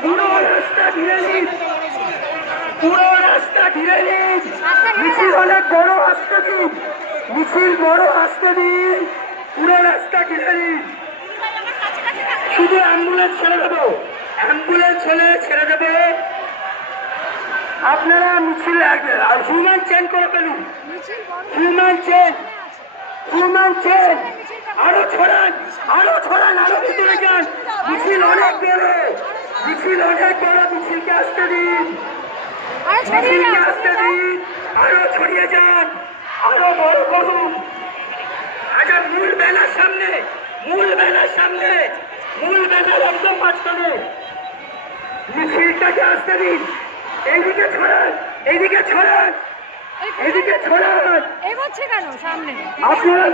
পুরো রাস্তা ঘিরে নিন, পুরো রাস্তা ঘিরে নিন। মিছিল অনেক বড় আসতে দিন, মিছিল বড় আসতে দিন, পুরো রাস্তা ঘিরে নিন। শুধু অ্যাম্বুলেন্স ছেড়ে দেবো, অ্যাম্বুলেন্স হলে ছেড়ে দেবো। আপনারা মিছিল আর হিউম্যান চেন করে ফেলুন, হিউম্যান চেন, হিউম্যান চেন। আরো ছড়ান, আরো ছড়ান, আরো ভিতরে যান। মিছিল অনেক বড়, মিছিল অনেক বড়, মিছিলকে আসতে দিন, মিছিলকে আসতে দিন। আরো ছড়িয়ে যান, আরো বড় করুন। আচ্ছা, মূল ব্যানার সামনে, মূল ব্যানার সামনে, মূল ব্যানার একদম মাঝখানে। মিছিলটাকে আসতে দিন, এইদিকে ছড়ান, এইদিকে ছড়ান, এইদিকে ছড়ান। এগোচ্ছে কেন সামনে? আপনারা